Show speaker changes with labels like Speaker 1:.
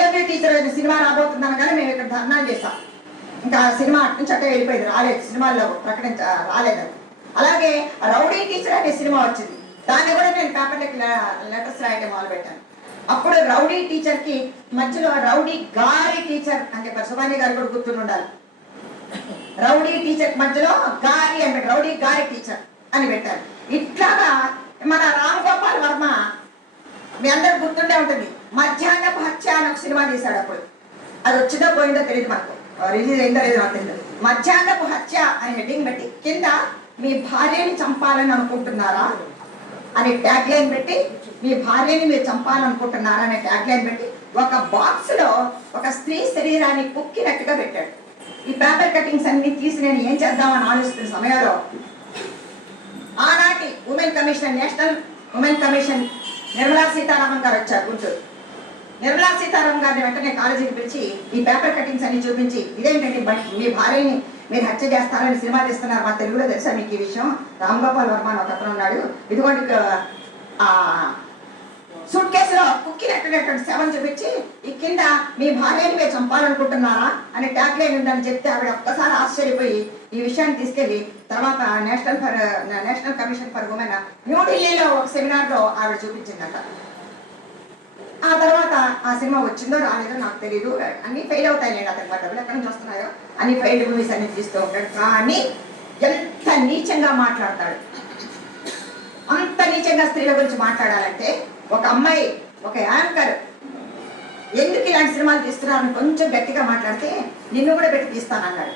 Speaker 1: Love teacher అనే cinema రాబోతుంది అనగానే మేము ఇక్కడ ధర్నా చేస్తాం. ఇంకా ఆ సినిమా అటు నుంచి అట్టే వెళ్ళిపోయింది రాలేదు సినిమాల్లో ప్రకటించ రాలేదు అది. అలాగే రౌడీ టీచర్ అనే సినిమా వచ్చింది. దాన్ని కూడా నేను పేపర్లకి లెటర్స్ రాయడం మొదలుపెట్టాను. అప్పుడు రౌడీ టీచర్కి మధ్యలో రౌడీ గారి టీచర్ అని చెప్పారు. సుభాని గారు కూడా గుర్తుండి ఉండాలి రౌడీ టీచర్ మధ్యలో గారి అంటే రౌడీ గారి టీచర్ అని పెట్టారు. ఇట్లాగా మన రామ్ గోపాల్ వర్మ మీ అందరు గుర్తుండే ఉంటుంది. మధ్యాహ్న హత్య అని ఒక సినిమా తీశాడు అప్పుడు. అది వచ్చిందో పోయిందో తెలియదు మనకు రిలీజ్ అయిందో లేదో నాకు తెలియదు మధ్యాహ్నపు హత్య అని హెడ్డింగ్ పెట్టి కింద మీ భార్యని చంపాలని అనుకుంటున్నారా అనే ట్యాగ్ లైన్ పెట్టి మీ భార్యని మీరు చంపాలనుకుంటున్నారా అనే ట్యాగ్ లైన్ పెట్టి ఒక బాక్స్లో ఒక స్త్రీ శరీరాన్ని కుక్కినట్టుగా పెట్టాడు. ఈ పేపర్ కటింగ్స్ అన్ని తీసి నేను ఏం చేద్దామని ఆలోచిస్తున్న సమయంలో ఆనాటి women commission national women commission Nirmala Sitharaman garu వచ్చారు గుంటూరు నిర్మలా సీతారామన్ గారిని వెంటనే కాలేజీకి పిలిచి ఈ పేపర్ కటింగ్స్ అన్ని చూపించి ఇదేంటండి బ- మీ భార్యని మీరు హత్య చేస్తారని సినిమా తీస్తున్నారు మా తెలుగులో తెలుసా మీకు ఈ విషయం? రామ్ గోపాల్ వర్మ అని ఒక అతను ఉన్నాడు. ఇదిగోండి సూట్ కేసులో కుక్కినట్టున్నటువంటి శవం చూపించి ఈ కింద మీ భార్యని మీరు చంపాలనుకుంటున్నారా? అనే ట్యాగ్ లైన్ ఉందని చెప్తే ఆవిడ ఒక్కసారి ఆశ్చర్యపోయి ఈ విషయాన్ని తీసుకెళ్ళి తర్వాత national for national commission for women న్యూఢిల్లీలో ఒక సెమినార్లో ఆవిడ చూపించిందట. ఆ తర్వాత ఆ సినిమా వచ్చిందో రాలేదో నాకు తెలియదు అన్ని ఫెయిల్ అవుతాయి నేను అతని మా డబ్బులు ఎక్కడి నుంచి వస్తున్నాయో? అన్ని ఫెయిల్డ్ మూవీస్ అన్ని తీస్తూ ఉంటాడు. కానీ ఎంత నీచంగా మాట్లాడతాడు. అంత నీచంగా స్త్రీల గురించి మాట్లాడాలంటే ఒక అమ్మాయి ఒక యాంకర్ ఎందుకు ఇలాంటి సినిమాలు తీస్తున్నారని కొంచెం గట్టిగా మాట్లాడితే నిన్ను కూడా పెట్టి తీస్తానన్నాడు.